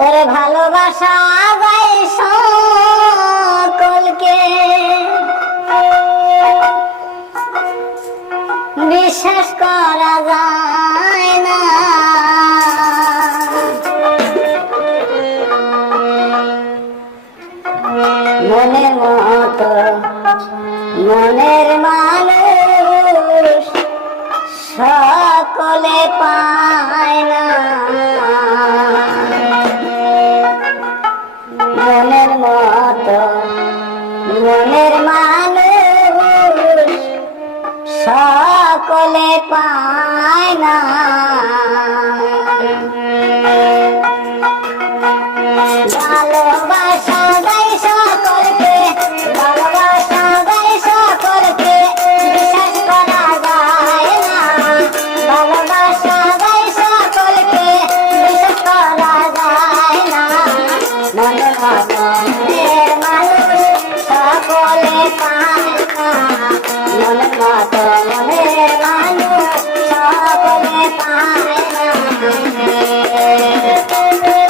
ওরে ভালোবাসা যায় সকলকে, বিশ্বাস করা যায় না। মনের মতো মনের মানুষ সকলে পায় না। মনের মতো মনের মানুষ সকলে পায় না। ভালোবাসা দেয় সকলকে, ভালোবাসা দেয় সকলকে, বিশ্বাস করা যায় না। ভালোবাসা দেয় সকলকে, বিশ্বাস করা যায় না। মনের মতো মনের মানুষ সকলে পায় না। মনের মতো মনের মানুষ সকলে পায় না। মনের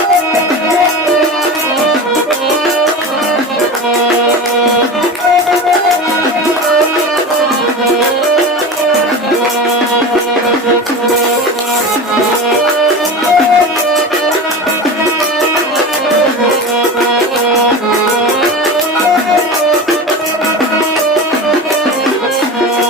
মানুষ সকলে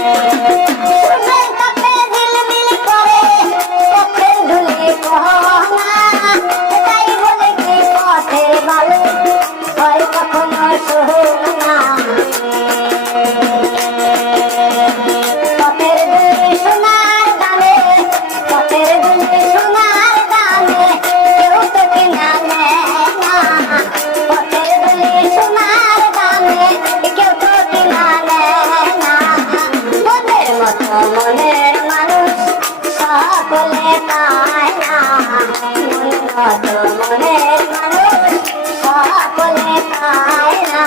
পায় না। মনের মতো মনের মানুষ সকলে পায় না।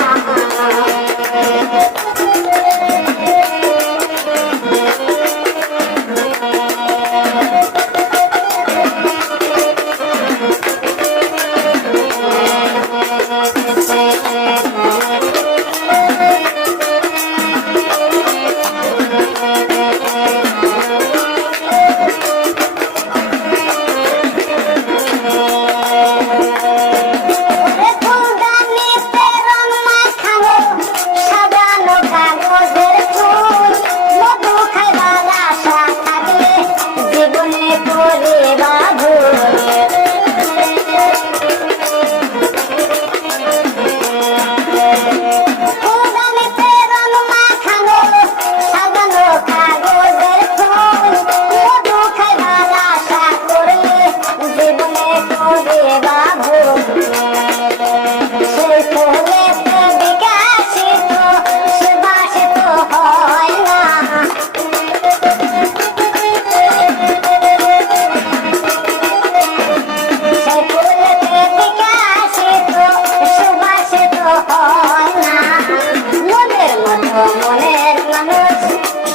মনের মানুষ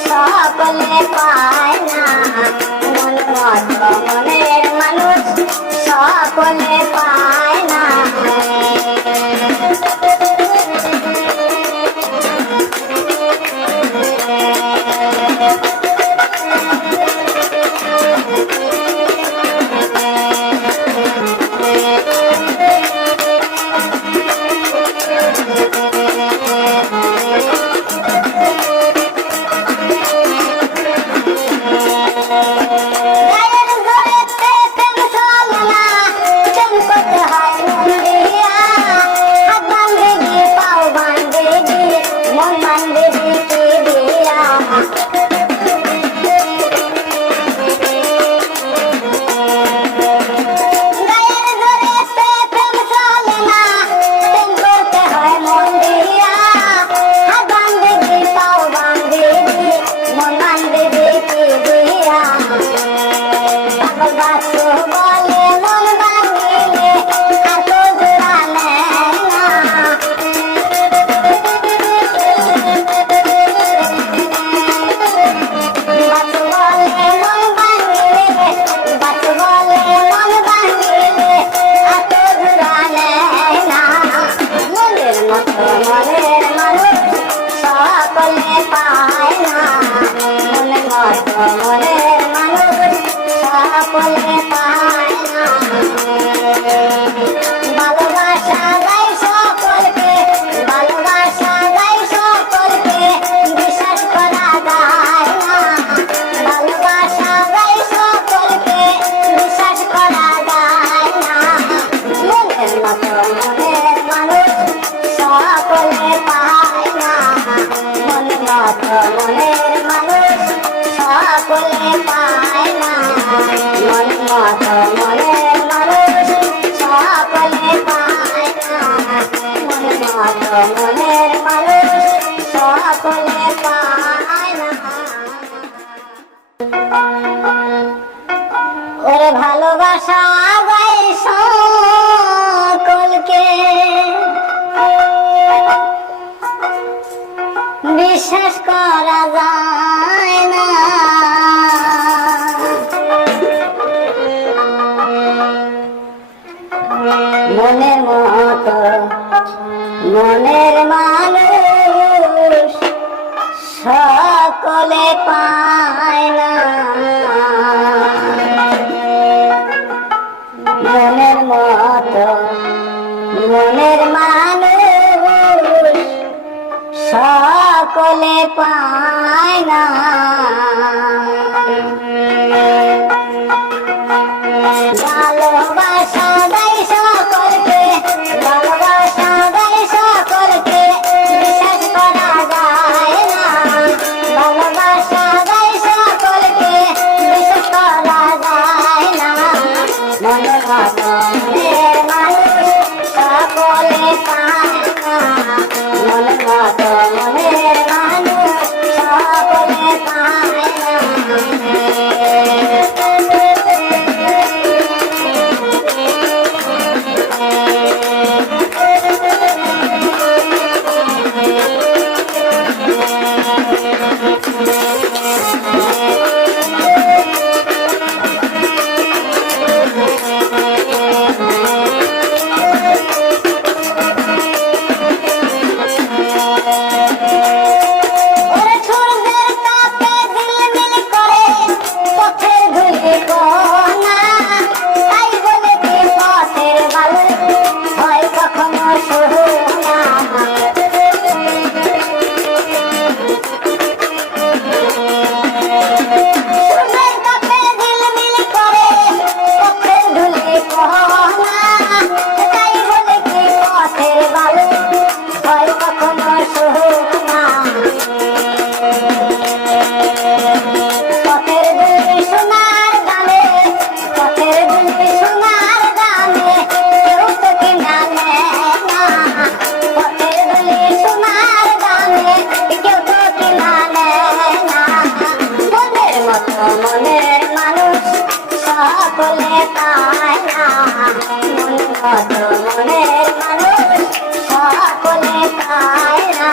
সকলে পায় না। মনের মতো মনের মানুষ সকলে পায় না। মতো মনের মানুষ সকলে পায় না। ভালোবাসা যায় সকলকে, ভালোবাসা যায় সকলকে, বিশ্বাস করা যায় না। ভালোবাসা যায় সকলকে, বিশ্বাস করা যায় না। মনের মতো মনের মানুষ সকলে পায় না। মনের মতো মনের মানুষ সকলে পায় না। মনের মতো মনের মানুষ সকলে পায় না। মনের মতো মনের মানুষ সকলে পায় না। ওরে ভালোবাসা যায় সকলকে, বিশ্বাস করা যায় না। মনের মতো মনের মানুষ সকলে পায় না। মনের মতো মনের মানুষ সকলে পায় না। ভালোবাসা দেয় সকলকে, ভালোবাসা দেয় সকলকে, বিশ্বাস করা যায় না। ভালোবাসা দেয় সকলকে, বিশ্বাস করা যায় না। মনের মতো মনের মানুষ সকলে পায় না। মনের মতো মনের মানুষ সকলে পায় না। ওরে সূর্যের তাপে ঝিলমিল করে পথের ধুলি কোনা, তাই বলে কি পথের বালু হয় কখনো সোনা। সূর্যের তাপে ঝিলমিল করে পথের ধুলি কোনা, তাই বলে কি পথের বালু হয় কখনো সোনা। পথের দুলি সোনার দামে, পথের দুলি সোনার দামে, কেউ তো কিনা নেয় না। পথের দুলি সোনার দামে, কেউ তো কিনা নেয় না। মনের মতো মনের মানুষ সকলে পায় না। মনের মতো মনের মানুষ সকলে পায় না।